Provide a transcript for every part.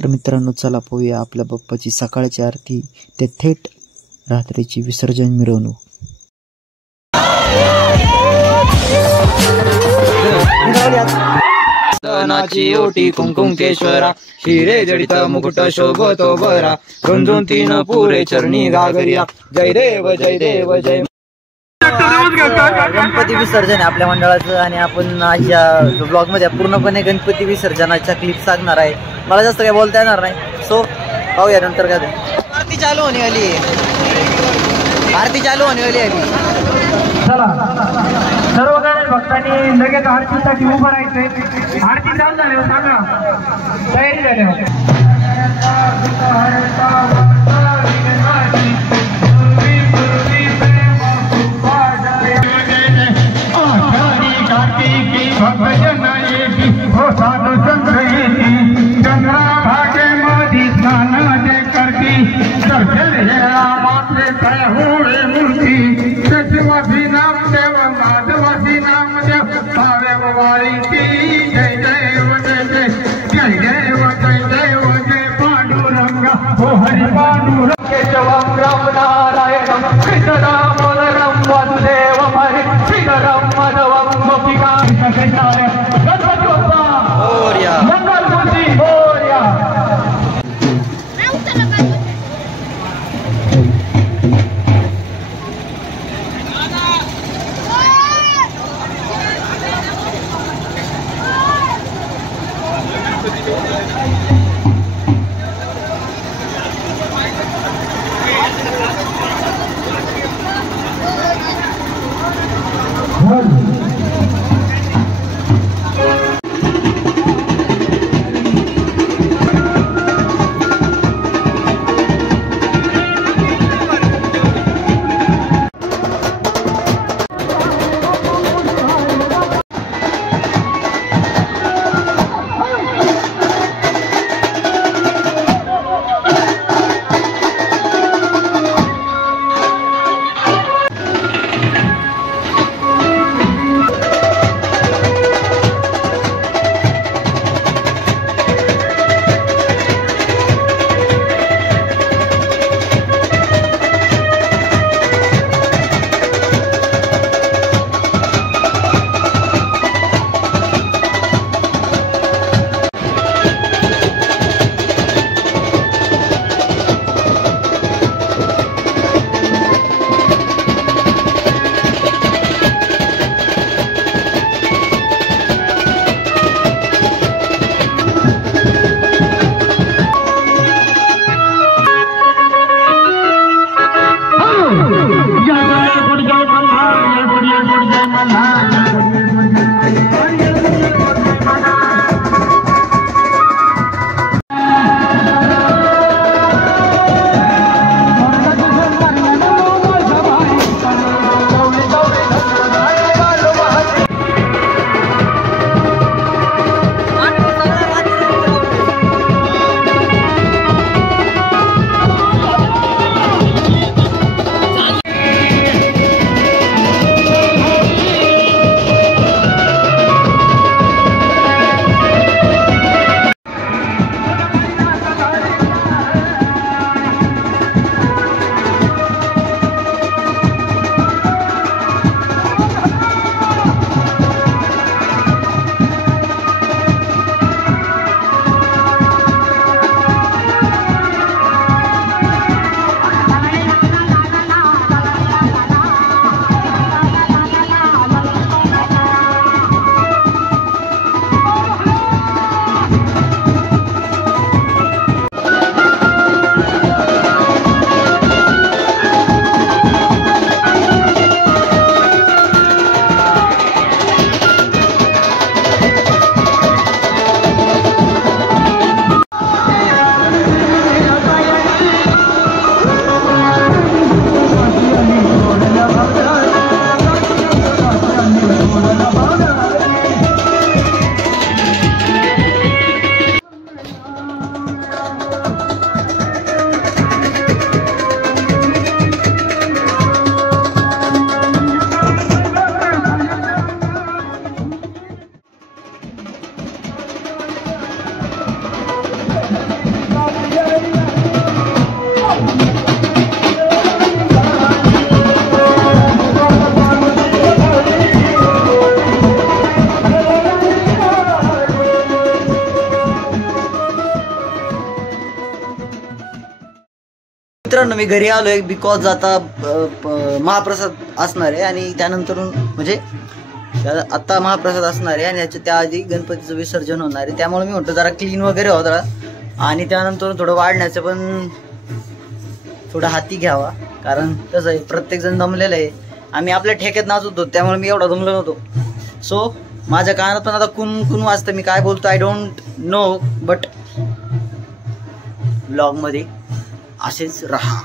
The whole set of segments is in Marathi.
तर मित्रांनो चला पाहूया आपल्या बाप्पाची सकाळची आरती ते थेट रात्रीची विसर्जन मिरवणूक। नाची ओटी कुंकुमकेश्वरा शिरे जडित मुकुट शोभतो बरा गुंजून तीन पुरे चरणी गागरिया जय देव जय। गणपती विसर्जन आपल्या मंडळाचं आणि आपण आजच्या ब्लॉग मध्ये पूर्णपणे गणपती विसर्जनाच्या क्लिप सांगणार आहे। मला जास्त काही बोलता येणार नाही, सो पाहूया नंतर काय आरती चालू होने वाली आहे। आरती चालू होने वाली आहे। चला सर्व भक्तांनी लगेच आरतीसाठी उभं राहायचंय। आरती चालू झाली सांगा, तयारी झाली। साधु संग्रही चंद्राभागे मधी स्नान जे करती दर्शन मात्रे काय होळे मूर्ती सचिवासी नाम देव माधवासी नाम देव भावे वाळी जय जय जय जय जय जय जय जय जय पांडुरंगा मित्रांनो मी घरी आलोय बिकॉज आता महाप्रसाद असणार आहे आणि त्यानंतर म्हणजे आता महाप्रसाद असणार आहे आणि त्याआधी गणपतीचं विसर्जन होणार आहे. त्यामुळे मी म्हणतो जरा क्लीन वगैरे होता आणि त्यानंतर थोडं वाढण्याचं पण थोडं हाती घ्यावा, कारण कसं आहे प्रत्येक जण दमलेलं आहे. आम्ही आपल्या ठेक्यात नाचत होतो त्यामुळे मी एवढा दमलो नव्हतो. सो माझ्या कानात पण आता कुन वाजतं, मी काय बोलतो I don't know, but blog मध्ये असेच राहा.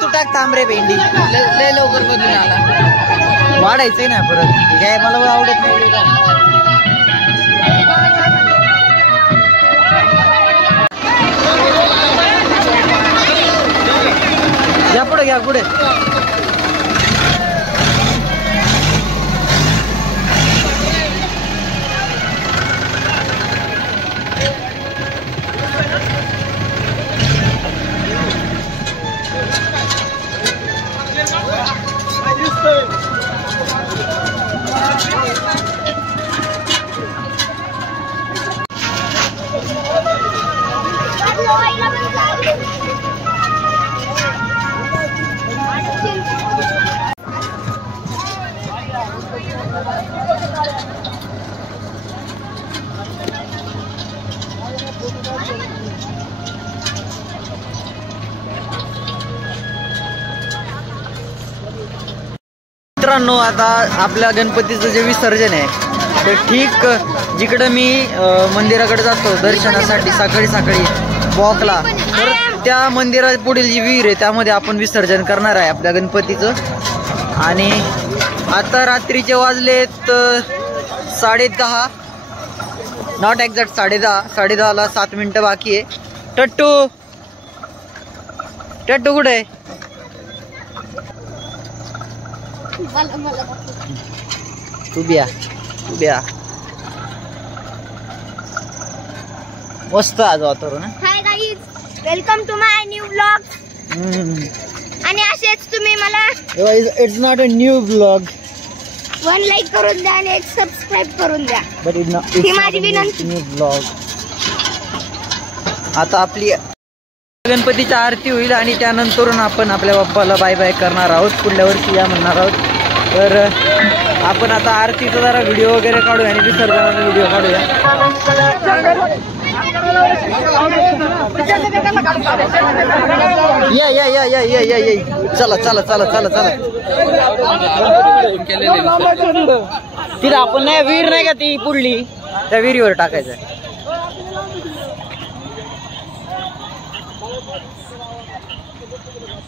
तू टाक तांबरे भेंडी लय लवकर बदलून आला, वाढायचंय ना परत, काय मला आवडत नाही. या पुढे घ्या पुढे. मित्रांनो आता आपल्या गणपतीचं जे विसर्जन आहे ते ठीक जिकडं मी मंदिराकडे जातो दर्शनासाठी सकाळी सकाळी वॉकला, तर त्या मंदिरा पुढील जी विहीर आहे त्यामध्ये आपण विसर्जन करणार आहे आपल्या गणपतीचं. आणि आता रात्रीचे वाजलेत 10:30, नॉट एक्झॅक्ट 10:30ला 7 मिनिटं बाकी आहे. टट्टू कुठे आहे? तू बिया मस्त आज वातावरण. Hi guys, welcome to my new vlog. आणि असेच तुम्ही मला it's not a new vlog, 1 like करून द्या आणि 1 सबस्क्राईब करून द्या. बट ही माझी विनंती. New blog. आता आपली गणपतीची आरती होईल आणि त्यानंतरून आपण आपल्या बाप्पाला बाय बाय करणार आहोत, पुढल्या वर्षी या म्हणणार आहोत. तर आपण आता आरतीचा जरा व्हिडिओ वगैरे काढूया आणि विसर्जनाचा व्हिडिओ काढूया. या चला तिला आपण नाही विहीर नाही का ती पुढली, त्या विहिरीवर टाकायचं.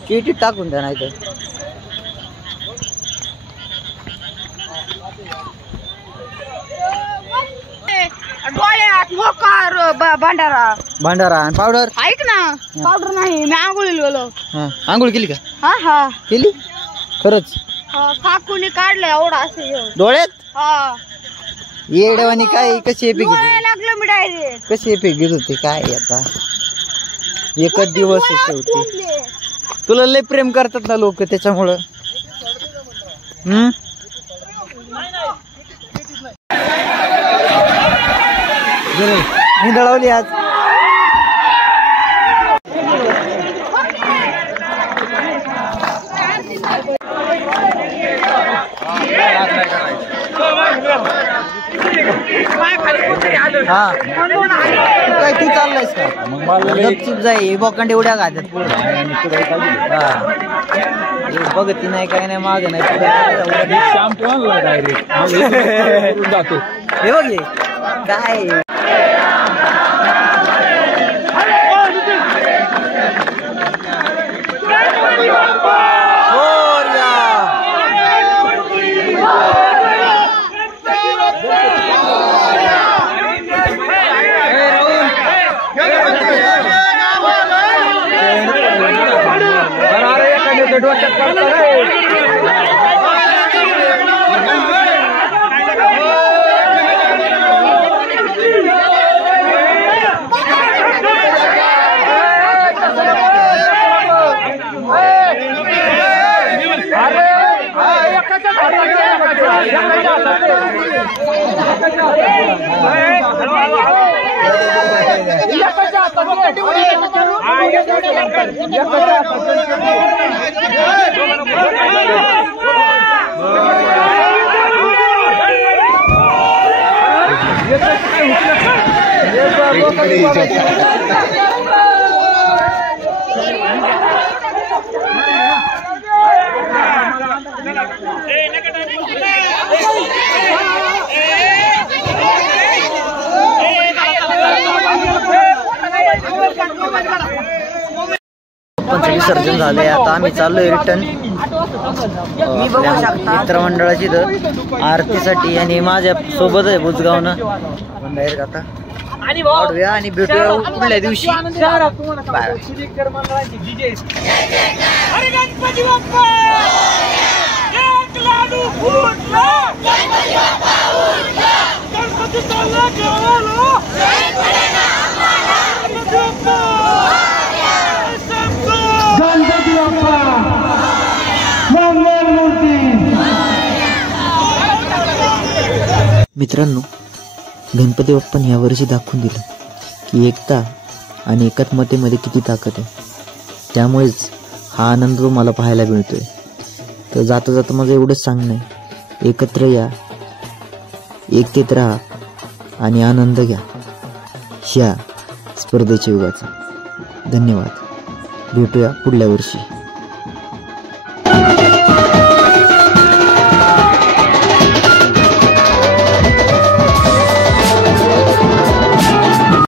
चिठीत टाकून द्या नाही तर. डोळ्यात मोकार भांडारा आणि पावडर. ऐक ना, पावडर नाही, मी आंघोळीला गेलो. आंघोळ केली का? हा केली खरंच. काकूने काढलं एवढा असं डोळ्यात. येडवानी काय कशी एपी लागलं मी डायरेक्ट. कशी एपी घेत होती काय, आता एकच दिवस होती. तुला लय प्रेम करतात ना लोक त्याच्यामुळं. मी दळवली आज. हा काय तू चाललायस का गपचूप जाई बोकांडे उड्या घालतात पुढे हा बघती नाही काय नाही माग नाही जातो हे बघ काय विसर्जन झाले. आता आम्ही चाललोय रिटर्न मित्रमंडळाची इथं आरतीसाठी आणि माझ्या सोबत आहे बुजगावनं बाहेर आता आणि भेटूया पुढल्या दिवशी. मित्रांनो, गणपती बाप्पांनी यावर्षी दाखवून दिलं की एकता आणि एकात्मतेमध्ये किती ताकद आहे. त्यामुळेच हा आनंद तुम्हाला पाहायला मिळतोय. तर जाता जाता माझं एवढंच सांगणं आहे, एकत्र या, एकतेत राहा आणि आनंद घ्या ह्या स्पर्धेच्या युगाचा. धन्यवाद. भेटूया पुढल्या वर्षी.